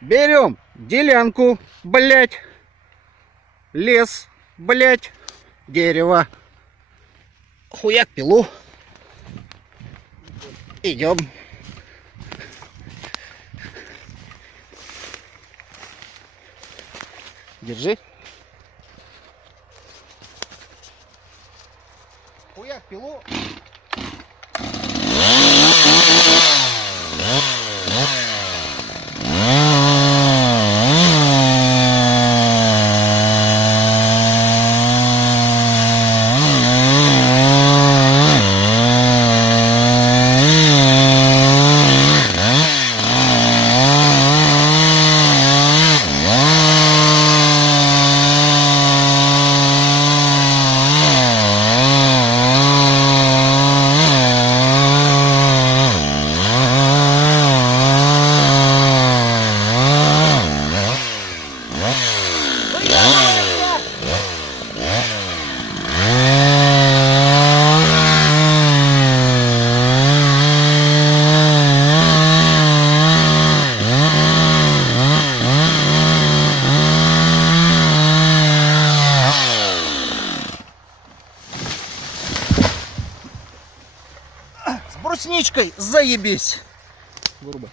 Берем делянку, блять, лес, блять, дерево. Хуяк пилу. Идем. Держи. Хуяк пилу. С брусничкой заебись. Грубо.